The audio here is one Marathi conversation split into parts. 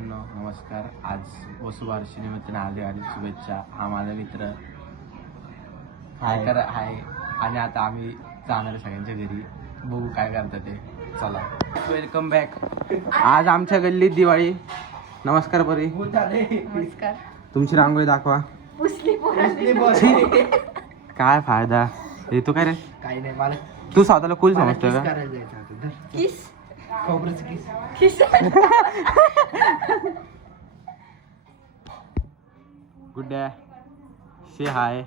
मित्रांनो नमस्कार. आज वसुबारशी निमित्ताने हार्दिक शुभेच्छा. हा माझा मित्र हाय आणि आता आम्ही जाणार सगळ्यांच्या घरी. बघू काय करतात ते. चला वेलकम बॅक. आज आमच्या गल्लीत दिवाळी. नमस्कार परी. नमस्कार. तुमची रांगोळी दाखवा. काय फायदा येतो काय रे? काही नाही मला तू स्वतःला कुल समजतोय का? करायला जायचं होतं. किस खोबरंच किस. किस गुड डे. शे हाय.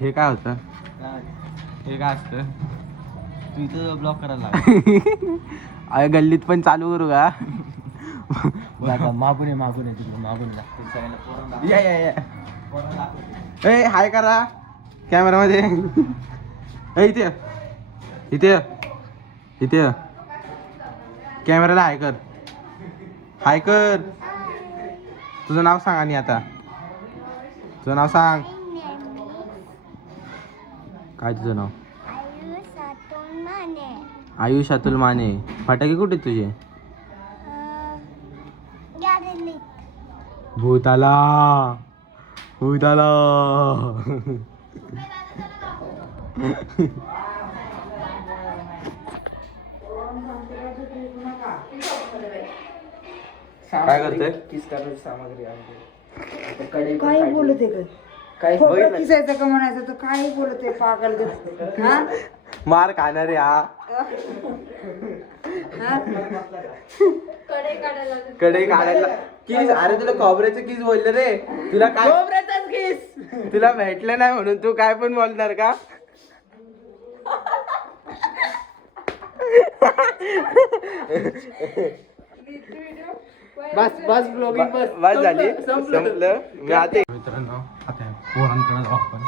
हे काय होतं? हे काय असतं? तू इथं ब्लॉक करायला लागला. अरे गल्लीत पण चालू करू का? मागून आहे तिकडे मागून लागते. ए हाय करा कॅमेरामध्ये. इथे इथे इथे कॅमेराला हाय कर. हाय कर. तुझं नाव सांग. आणि आता तुझं नाव सांग. काय तुझं नाव? आयुष अतुल माने. फटाके कुठे तुझे? भूताला भूताला. काय करते? किस करायची सामग्री आणते. काय बोलत आहे काय खोबरं किसायचं का म्हणायचं तर काय बोलत आहे पागल हा मार खाणार आहे हा. कडे काढायला किस. अरे तुला खोबऱ्याचं किस बोलले रे. तुला काय खोबऱ्याचाच किस. तुला भेटलं नाही म्हणून तू काय पण बोलणार का? बस ब्लॉगिंग बस झाली. संपलं. मी आता मित्रांनो आता पोरांकडे जाऊ आपण.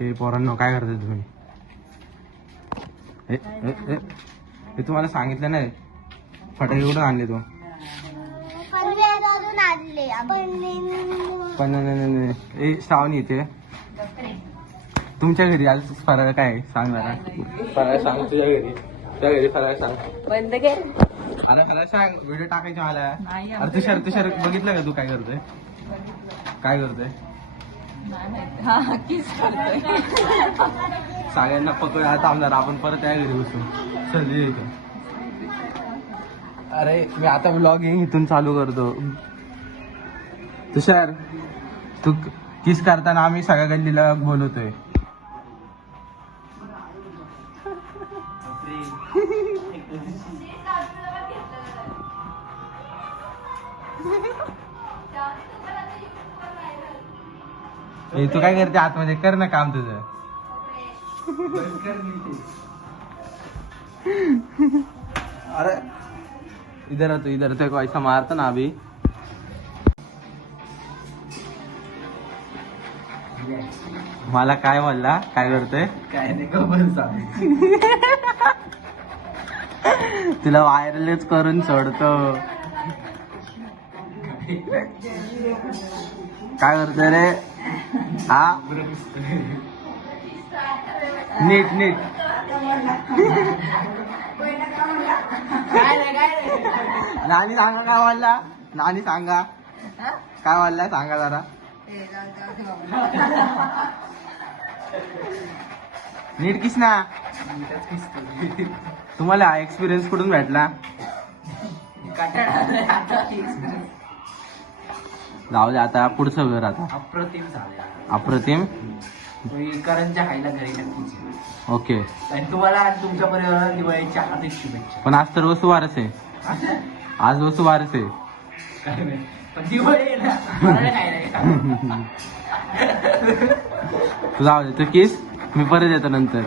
हे पोरांनो काय करताय तुम्ही? हे तुम्हाला सांगितलं नाही. फटाके कुठून आणले तू? पण नाही श्रावणी येते तुमच्या घरी. आज फराळ काय सांग जरा. फराळ सांग तुझ्या घरी. त्या घरी फराळ सांग. बंद कर. अरे फराळ सांग. व्हिडिओ टाकायचा मला. अरे तुषार बघितलं का तू काय करतोय? काय करतोय? सगळ्यांना पकड. आता आमदार आपण परत त्या घरी बसू. चल इथं. अरे मी आता व्लॉगिंग इथून चालू करतो. तुषार तू किस करताना आम्ही सगळ्या गल्लीला बोलवतोय. तू काय करते आतमध्ये? कर ना काम तुझं. अरे इधर तो ऐसा मारता ना अभी. मला काय बोलला? काय करतोय? काय नाही खबर सांग. तुला व्हायरलच करून सोडतो. काय करतोय रे हा? नीट नानी सांगा काय बोलला. नानी सांगा काय बोलला. सांगा जरा. नीट किस ना. तुम्हाला हा एक्सपिरियन्स कुठून भेटला? जाऊ दे आता पुढचं घर. आता अप्रतिम झाले. अप्रतिम. करंच्या खायला घरी नक्कीच. ओके. आणि तुम्हाला आणि तुमच्या परिवाराला दिवाळीच्या हार्दिक शुभेच्छा. पण आज तर वसुबारस आहे. आज वसुबारस आहे. काय नाही पण दिवाळी आहे ना. मला काय नाही. तू जाऊ दे. तू किस. मी परत येतो नंतर.